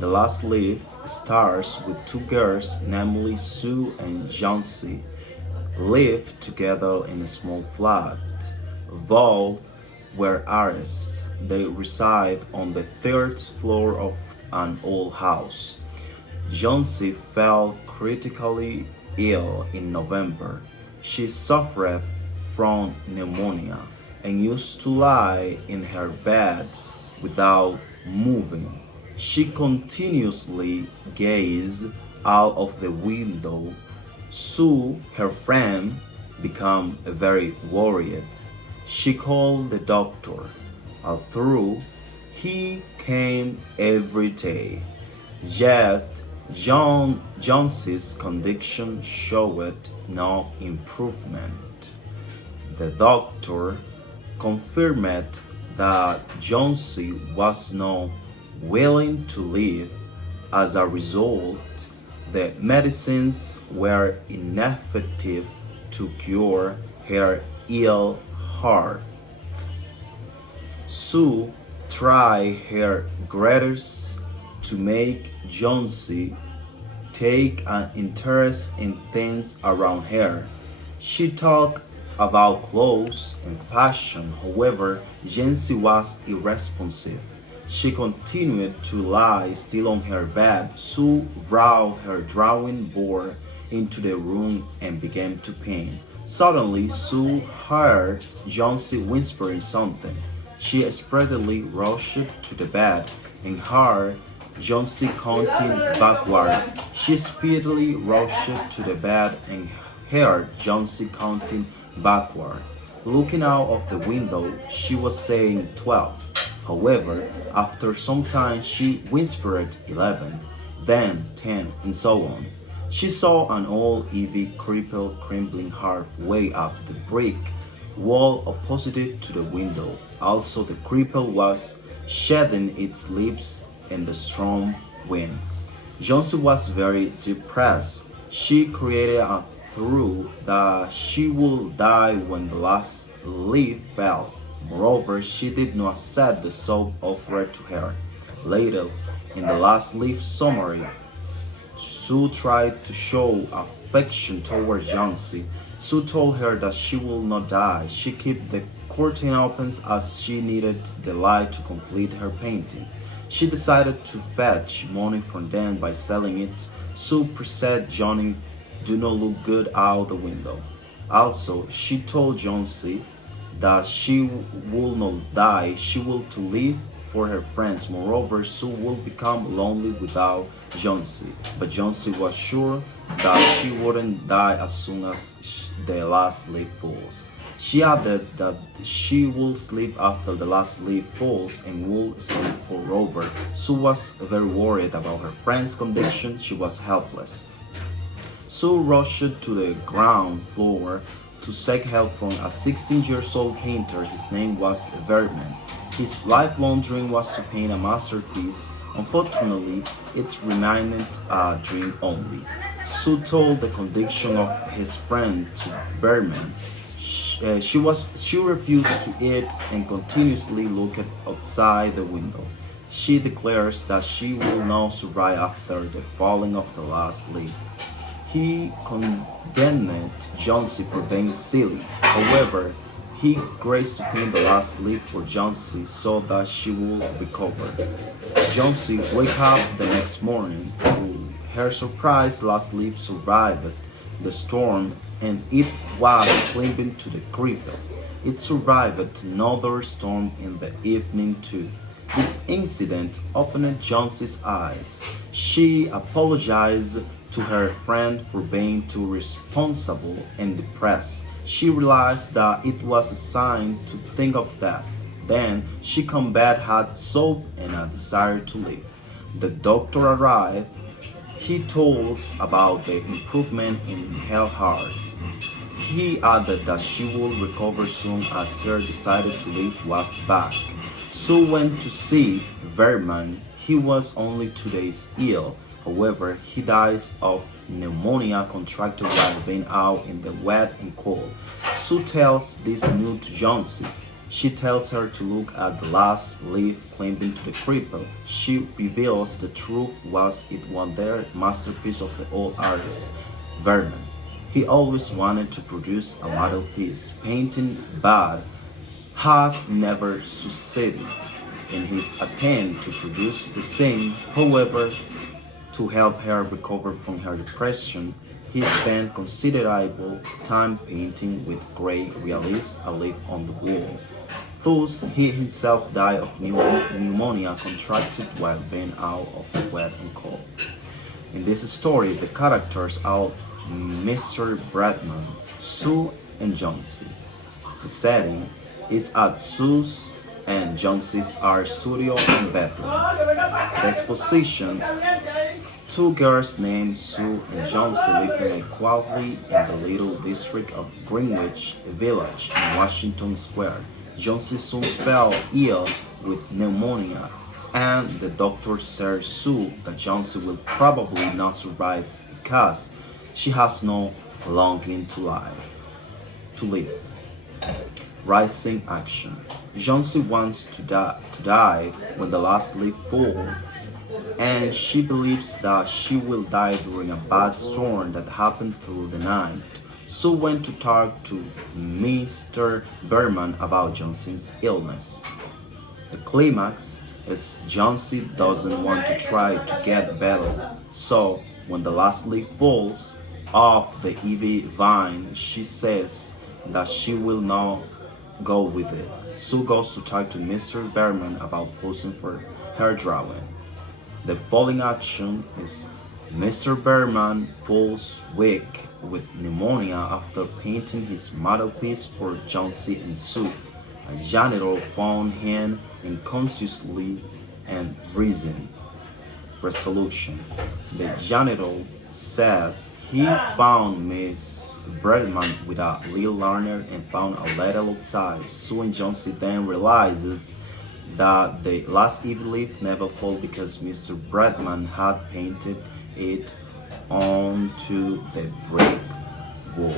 The last leaf stars with two girls, namely Sue and Johnsy, live together in a small flat. Both were artists. They reside on the third floor of an old house. Johnsy fell critically ill in November. She suffered from pneumonia and used to lie in her bed without moving. She continuously gazed out of the window. Sue, her friend, became very worried. She called the doctor. Although he came every day, yet Jones's condition showed no improvement. The doctor confirmed that Jonesy was not willing to live. As a result, the medicines were ineffective to cure her ill heart. Sue tried her greatest to make Jonesy take an interest in things around her. She talked about clothes and fashion. However, Jonesy was irresponsive. She continued to lie still on her bed. Sue brought her drawing board into the room and began to paint. Suddenly, Sue heard Jonesy whispering something. She speedily rushed to the bed and heard Jonesy counting backward. She speedily rushed to the bed and heard Jonesy counting backward. Looking out of the window, she was saying 12. However, after some time, she whispered 11, then 10, and so on. She saw an old heavy cripple crumbling halfway up the brick wall opposite to the window. Also, the cripple was shedding its leaves in the strong wind. Johnson was very depressed. She created a thought that she would die when the last leaf fell. Moreover, she did not accept the soap offered to her. Later, in the last leaf summary, Sue tried to show affection toward Jonesy. Sue told her that she will not die. She kept the curtain open as she needed the light to complete her painting. She decided to fetch money from them by selling it. Sue said Johnny do not look good out the window. Also, she told Jonesy that she will not die. She will to live for her friends. Moreover, Sue will become lonely without Jonesy. But Jonesy was sure that she wouldn't die as soon as the last leaf falls. She added that she will sleep after the last leaf falls and will sleep forever. Sue was very worried about her friend's condition. She was helpless. Sue rushed to the ground floor to seek help from a 16-year-old painter. His name was Verman. His lifelong dream was to paint a masterpiece. Unfortunately, it remained a dream only. Sue told the condition of his friend to Berman. She refused to eat and continuously looked outside the window. She declares that she will not survive after the falling of the last leaf. He condemned Jonesy for being silly. However, he agrees to paint the last leaf for Jonesy so that she will recover. Jonesy wakes up the next morning. To her surprise, last leaf survived the storm and it was clinging to the cripple. It survived another storm in the evening too. This incident opened Jonesy's eyes. She apologized to her friend for being too responsible and depressed. She realized that it was a sign to think of death. Then she combated hot soap and a desire to live. The doctor arrived. He told us about the improvement in her heart. He added that she would recover soon as her desire to live was back. Sue went to see Verman. He was only 2 days ill. However, he dies of pneumonia contracted while being out in the wet and cold. Sue tells this news to Jonesy. She tells her to look at the last leaf clinging to the cripple. She reveals the truth was it was their masterpiece of the old artist, Vernon. He always wanted to produce a model piece, painting but had never succeeded in his attempt to produce the same. However, to help her recover from her depression, he spent considerable time painting with great realism a leaf on the wall. Thus, he himself died of pneumonia contracted while being out of the wet and cold. In this story, the characters are Mr. Bradman, Sue, and Jonesy. The setting is at Sue's and Jonesy's art studio in Bethlehem. The exposition: two girls named Sue and Jonesy living quietly in the little district of Greenwich Village in Washington Square. Jonesy soon fell ill with pneumonia, and the doctor tells Sue that Jonesy will probably not survive because she has no longing to live. Rising action. Jonesy wants to die when the last leaf falls, and she believes that she will die during a bad storm that happened through the night. Sue went to talk to Mr. Berman about Johnson's illness. The climax is Jonesy doesn't want to try to get better, so when the last leaf falls off the ivy vine, she says that she will not go with it. Sue goes to talk to Mr. Berman about posing for her drawing. The following action is Mr. Berman falls weak with pneumonia after painting his model piece for Jonesy and Sue. A janitor found him unconsciously and freezing. Resolution: the janitor said he found Miss Bradman with a little lantern and found a letter outside. Sue and Jonesy then realized that the last ivy leaf never fell because Mr. Bradman had painted it onto the brick wall.